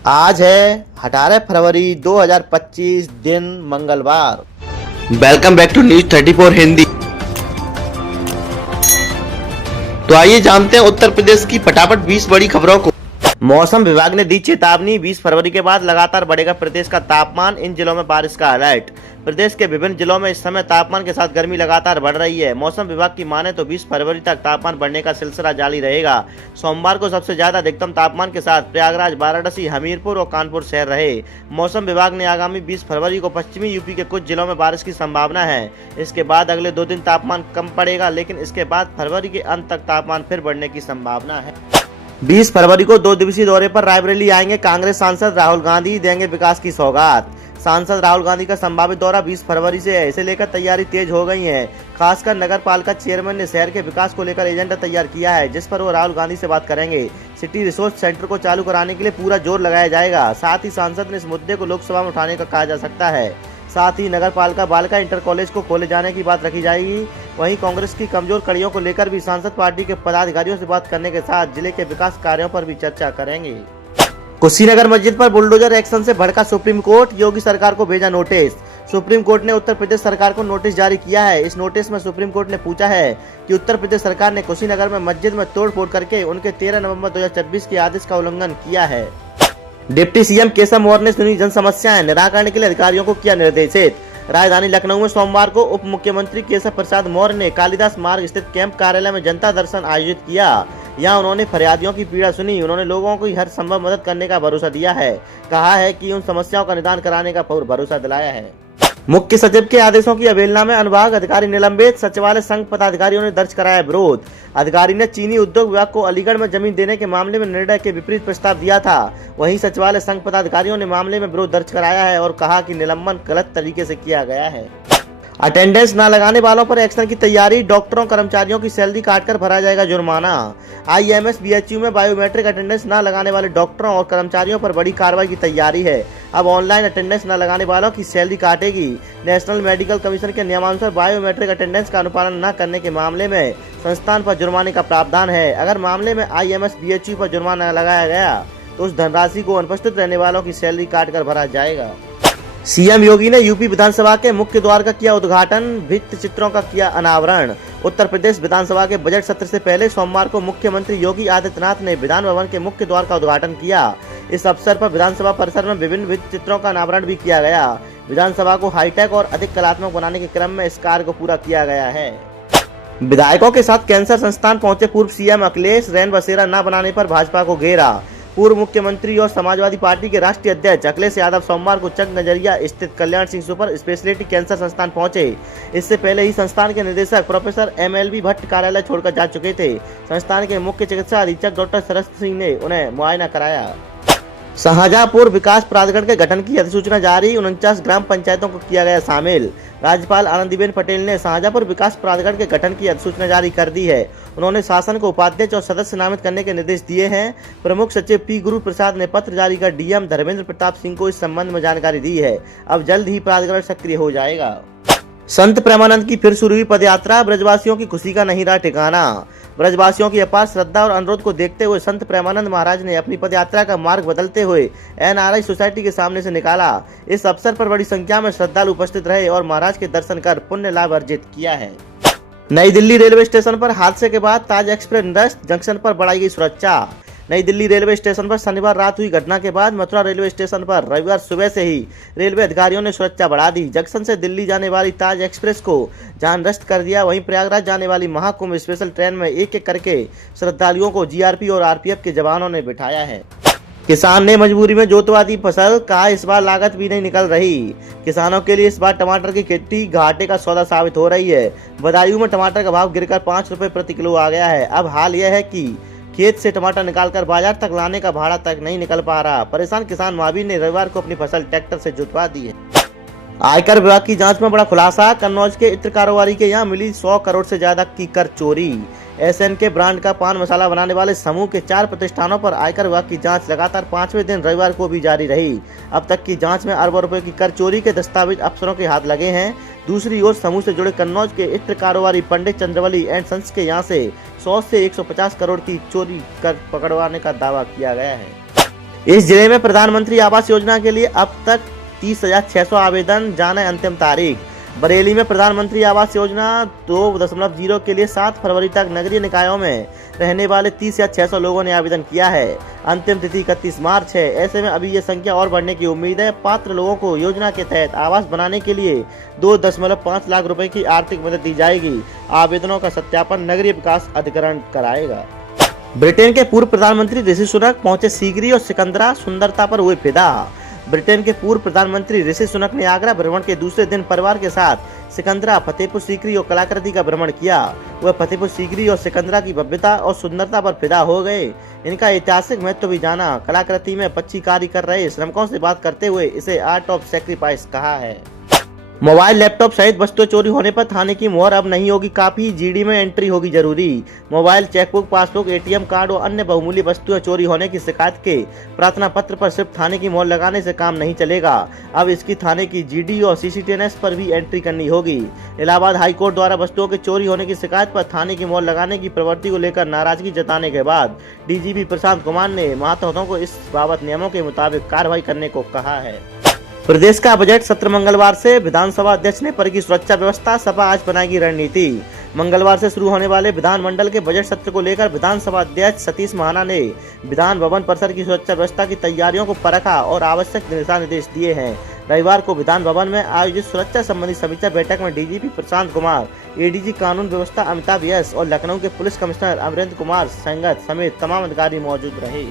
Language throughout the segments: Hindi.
आज है 18 फरवरी 2025 दिन मंगलवार। Welcome back to news 34 Hindi. तो आइए जानते हैं उत्तर प्रदेश की फटाफट 20 बड़ी खबरों को। मौसम विभाग ने दी चेतावनी, 20 फरवरी के बाद लगातार बढ़ेगा प्रदेश का तापमान, इन जिलों में बारिश का अलर्ट। प्रदेश के विभिन्न जिलों में इस समय तापमान के साथ गर्मी लगातार बढ़ रही है। मौसम विभाग की माने तो 20 फरवरी तक तापमान बढ़ने का सिलसिला जारी रहेगा। सोमवार को सबसे ज्यादा अधिकतम तापमान के साथ प्रयागराज, वाराणसी, हमीरपुर और कानपुर शहर रहे। मौसम विभाग ने आगामी 20 फरवरी को पश्चिमी यूपी के कुछ जिलों में बारिश की संभावना है। इसके बाद अगले 2 दिन तापमान कम पड़ेगा, लेकिन इसके बाद फरवरी के अंत तक तापमान फिर बढ़ने की संभावना है। 20 फरवरी को 2 दिवसीय दौरे पर रायबरेली आएंगे कांग्रेस सांसद राहुल गांधी, देंगे विकास की सौगात। सांसद राहुल गांधी का संभावित दौरा 20 फरवरी से है। इसे लेकर तैयारी तेज हो गई है। खासकर नगर पालिका चेयरमैन ने शहर के विकास को लेकर एजेंडा तैयार किया है, जिस पर वो राहुल गांधी से बात करेंगे। सिटी रिसोर्स सेंटर को चालू कराने के लिए पूरा जोर लगाया जाएगा। साथ ही सांसद ने इस मुद्दे को लोकसभा में उठाने का कहा जा सकता है। साथ ही नगर पालिका बालिका इंटर कॉलेज को खोले जाने की बात रखी जाएगी। वहीं कांग्रेस की कमजोर कड़ियों को लेकर भी सांसद पार्टी के पदाधिकारियों से बात करने के साथ जिले के विकास कार्यों पर भी चर्चा करेंगे। कुशीनगर मस्जिद पर बुलडोजर एक्शन से भड़का सुप्रीम कोर्ट, योगी सरकार को भेजा नोटिस। सुप्रीम कोर्ट ने उत्तर प्रदेश सरकार को नोटिस जारी किया है। इस नोटिस में सुप्रीम कोर्ट ने पूछा है कि उत्तर प्रदेश सरकार ने कुशीनगर में मस्जिद में तोड़फोड़ करके उनके 13 नवंबर 2024 के आदेश का उल्लंघन किया है। डिप्टी सीएम केशव मौर्य ने सुनी जन समस्याएं, निराकरण के लिए अधिकारियों को किया निर्देशित। राजधानी लखनऊ में सोमवार को उप मुख्यमंत्री केशव प्रसाद मौर्य ने कालिदास मार्ग स्थित कैंप कार्यालय में जनता दर्शन आयोजित किया। यहाँ उन्होंने फरियादियों की पीड़ा सुनी। उन्होंने लोगों को हर संभव मदद करने का भरोसा दिया है। कहा है कि उन समस्याओं का निदान कराने का भरोसा दिलाया है। मुख्य सचिव के आदेशों की अवहेलना में अनुभाग अधिकारी निलंबित, सचिवालय संघ पदाधिकारियों ने दर्ज कराया विरोध। अधिकारी ने चीनी उद्योग विभाग को अलीगढ़ में जमीन देने के मामले में निर्णय के विपरीत प्रस्ताव दिया था। वहीं सचिवालय संघ पदाधिकारियों ने मामले में विरोध दर्ज कराया है और कहा कि निलंबन गलत तरीके से किया गया है। अटेंडेंस न लगाने वालों पर एक्शन की तैयारी, डॉक्टरों कर्मचारियों की सैलरी काटकर भरा जाएगा जुर्माना। आईएमएस बीएचयू में बायोमेट्रिक अटेंडेंस न लगाने वाले डॉक्टरों और कर्मचारियों पर बड़ी कार्रवाई की तैयारी है। अब ऑनलाइन अटेंडेंस न लगाने वालों की सैलरी काटेगी। नेशनल मेडिकल कमीशन के नियमानुसार बायोमेट्रिक अटेंडेंस का अनुपालन न करने के मामले में संस्थान पर जुर्माने का प्रावधान है। अगर मामले में आईएमएस बीएचयू पर जुर्माना लगाया गया तो उस धनराशि को अनुपस्थित रहने वालों की सैलरी काटकर भरा जाएगा। सीएम योगी ने यूपी विधानसभा के मुख्य द्वार का किया उद्घाटन, भित्ति चित्रों का किया अनावरण। उत्तर प्रदेश विधानसभा के बजट सत्र से पहले सोमवार को मुख्यमंत्री योगी आदित्यनाथ ने विधान भवन के मुख्य द्वार का उद्घाटन किया। इस अवसर पर विधानसभा परिसर में विभिन्न भित्ति चित्रों का अनावरण भी किया गया। विधानसभा को हाईटेक और अधिक कलात्मक बनाने के क्रम में इस कार्य को पूरा किया गया है। विधायकों के साथ कैंसर संस्थान पहुंचे पूर्व सीएम अखिलेश, रैन बसेरा न बनाने पर भाजपा को घेरा। पूर्व मुख्यमंत्री और समाजवादी पार्टी के राष्ट्रीय अध्यक्ष अखिलेश यादव सोमवार को चक नजरिया स्थित Kalyan Singh super speciality cancer संस्थान पहुंचे। इससे पहले ही संस्थान के निदेशक प्रोफेसर MLB भट्ट कार्यालय छोड़कर जा चुके थे। संस्थान के मुख्य चिकित्सा अधीक्षक डॉक्टर सरस्वती सिंह ने उन्हें मुआयना कराया। शाहजहांपुर विकास प्राधिकरण के गठन की अधिसूचना जारी, 49 ग्राम पंचायतों को किया गया शामिल। राज्यपाल आनंदीबेन पटेल ने शाहजहांपुर विकास प्राधिकरण के गठन की अधिसूचना जारी कर दी है। उन्होंने शासन को उपाध्यक्ष और सदस्य नामित करने के निर्देश दिए हैं। प्रमुख सचिव P गुरु प्रसाद ने पत्र जारी कर डीएम धर्मेंद्र प्रताप सिंह को इस संबंध में जानकारी दी है। अब जल्द ही प्राधिकरण सक्रिय हो जाएगा। संत प्रेमानंद की फिर शुरू हुई पदयात्रा, ब्रजवासियों की खुशी का नहीं रहा ठिकाना। ब्रजवासियों की अपार श्रद्धा और अनुरोध को देखते हुए संत प्रेमानंद महाराज ने अपनी पदयात्रा का मार्ग बदलते हुए NRI सोसाइटी के सामने से निकाला। इस अवसर पर बड़ी संख्या में श्रद्धालु उपस्थित रहे और महाराज के दर्शन कर पुण्य लाभ अर्जित किया है। नई दिल्ली रेलवे स्टेशन पर हादसे के बाद ताज एक्सप्रेस निरस्त, जंक्शन पर बढ़ाई गई सुरक्षा। नई दिल्ली रेलवे स्टेशन पर शनिवार रात हुई घटना के बाद मथुरा रेलवे स्टेशन पर रविवार सुबह से ही रेलवे अधिकारियों ने सुरक्षा बढ़ा दी। जंक्शन से दिल्ली जाने वाली ताज एक्सप्रेस को जानरस्त कर दिया। वहीं प्रयागराज जाने वाली महाकुंभ स्पेशल ट्रेन में एक एक करके श्रद्धालुओं को जीआरपी और आरपीएफ के जवानों ने बिठाया है। किसान ने मजबूरी में जोतवा दी फसल, कहा इस बार लागत भी नहीं निकल रही। किसानों के लिए इस बार टमाटर की खेती घाटे का सौदा साबित हो रही है। बदायूं में टमाटर का भाव गिरकर 5 रुपए प्रति किलो आ गया है। अब हाल यह है कि खेत से टमाटर निकालकर बाजार तक लाने का भाड़ा तक नहीं निकल पा रहा। परेशान किसान महावीर ने रविवार को अपनी फसल ट्रैक्टर से जुतवा दी है। आयकर विभाग की जांच में बड़ा खुलासा, कन्नौज के इत्र कारोबारी के यहाँ मिली 100 करोड़ से ज्यादा की कर चोरी। SNK ब्रांड का पान मसाला बनाने वाले समूह के 4 प्रतिष्ठानों पर आयकर विभाग की जांच लगातार 5वें दिन रविवार को भी जारी रही। अब तक की जांच में अरबों रुपए की कर चोरी के दस्तावेज अफसरों के हाथ लगे हैं। दूसरी ओर समूह से जुड़े कन्नौज के इत्र कारोबारी पंडित चंद्रवली एंड सन्स के यहाँ से 100 से 150 करोड़ की चोरी कर पकड़वाने का दावा किया गया है। इस जिले में प्रधानमंत्री आवास योजना के लिए अब तक 30,600 आवेदन, जाने अंतिम तारीख। बरेली में प्रधानमंत्री आवास योजना 2.0 के लिए 7 फरवरी तक नगरीय निकायों में रहने वाले 30,600 लोगों ने आवेदन किया है। अंतिम तिथि 31 मार्च है। ऐसे में अभी ये संख्या और बढ़ने की उम्मीद है। पात्र लोगों को योजना के तहत आवास बनाने के लिए 2.5 लाख रुपए की आर्थिक मदद दी जाएगी। आवेदनों का सत्यापन नगरीय विकास अधिकरण कराएगा। ब्रिटेन के पूर्व प्रधानमंत्री ऋषि सुनक पहुंचे सीकरी और सिकंदरा, सुंदरता पर हुए फिदा। ब्रिटेन के पूर्व प्रधानमंत्री ऋषि सुनक ने आगरा भ्रमण के दूसरे दिन परिवार के साथ सिकंदरा, फतेहपुर सीकरी और कलाकृति का भ्रमण किया। वह फतेहपुर सीकरी और सिकंदरा की भव्यता और सुंदरता पर फिदा हो गए। इनका ऐतिहासिक महत्व भी जाना। कलाकृति में पच्ची कार्य कर रहे श्रमिकों से बात करते हुए इसे आर्ट ऑफ सैक्रिफाइस कहा है। मोबाइल, लैपटॉप सहित वस्तुएं चोरी होने पर थाने की मुहर अब नहीं होगी काफी, जीडी में एंट्री होगी जरूरी। Mobile, chequebook, passbook, ATM card और अन्य बहुमूल्य वस्तुएं चोरी होने की शिकायत के प्रार्थना पत्र पर सिर्फ थाने की मुहर लगाने से काम नहीं चलेगा। अब इसकी थाने की जीडी और सीसीटीएनएस पर भी एंट्री करनी होगी। इलाहाबाद हाई कोर्ट द्वारा वस्तुओं के चोरी होने की शिकायत पर थाने की मुहर लगाने की प्रवृत्ति को लेकर नाराजगी जताने के बाद डीजीपी प्रशांत कुमार ने मातहतों को इस बाबत नियमों के मुताबिक कार्रवाई करने को कहा है। प्रदेश का बजट सत्र मंगलवार से, विधानसभा अध्यक्ष ने परी की सुरक्षा व्यवस्था, सपा आज बनाएगी रणनीति। मंगलवार से शुरू होने वाले विधानमंडल के बजट सत्र को लेकर विधानसभा अध्यक्ष सतीश महाना ने विधान भवन परिसर की सुरक्षा व्यवस्था की तैयारियों को परखा और आवश्यक दिशा निर्देश दिए हैं। रविवार को विधान भवन में आयोजित सुरक्षा संबंधी समीक्षा बैठक में डीजीपी प्रशांत कुमार, एडीजी कानून व्यवस्था अमिताभ यस और लखनऊ के पुलिस कमिश्नर अमरेंद्र कुमार संगत समेत तमाम अधिकारी मौजूद रहे।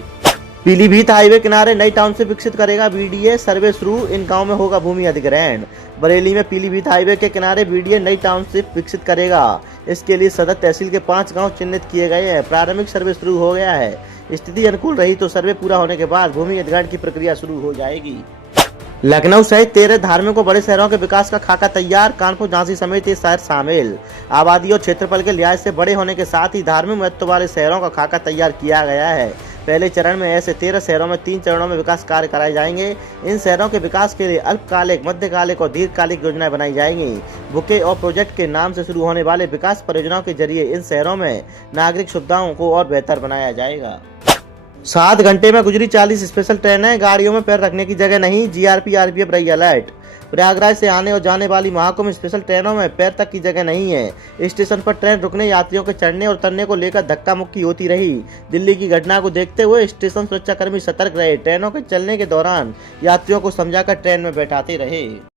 पीलीभीत हाईवे किनारे नई टाउनशिप विकसित करेगा बीडीए, सर्वे शुरू, इन गांव में होगा भूमि अधिग्रहण। बरेली में पीलीभीत हाईवे के किनारे बीडीए नई टाउनशिप विकसित करेगा। इसके लिए सदर तहसील के 5 गांव चिन्हित किए गए हैं। प्रारंभिक सर्वे शुरू हो गया है। स्थिति अनुकूल रही तो सर्वे पूरा होने के बाद भूमि अधिग्रहण की प्रक्रिया शुरू हो जाएगी। लखनऊ सहित 13 धार्मिक और बड़े शहरों के विकास का खाका तैयार, कानपुर, झांसी समेत ये शहर शामिल। आबादी और क्षेत्रफल के लिहाज से बड़े होने के साथ ही धार्मिक महत्व वाले शहरों का खाका तैयार किया गया है। पहले चरण में ऐसे 13 शहरों में 3 चरणों में विकास कार्य कराए जाएंगे। इन शहरों के विकास के लिए अल्पकालिक, मध्यकालिक और दीर्घकालिक योजनाएं बनाई जाएंगी। बुके और प्रोजेक्ट के नाम से शुरू होने वाले विकास परियोजनाओं के जरिए इन शहरों में नागरिक सुविधाओं को और बेहतर बनाया जाएगा। 7 घंटे में गुजरी 40 स्पेशल ट्रेनें, गाड़ियों में पैर रखने की जगह नहीं, जीआरपी आरपीएफ रही अलर्ट। प्रयागराज से आने और जाने वाली महाकुंभ स्पेशल ट्रेनों में पैर तक की जगह नहीं है। स्टेशन पर ट्रेन रुकने, यात्रियों के चढ़ने और उतरने को लेकर धक्का मुक्की होती रही। दिल्ली की घटना को देखते हुए स्टेशन सुरक्षाकर्मी सतर्क रहे। ट्रेनों के चलने के दौरान यात्रियों को समझाकर ट्रेन में बैठाते रहे।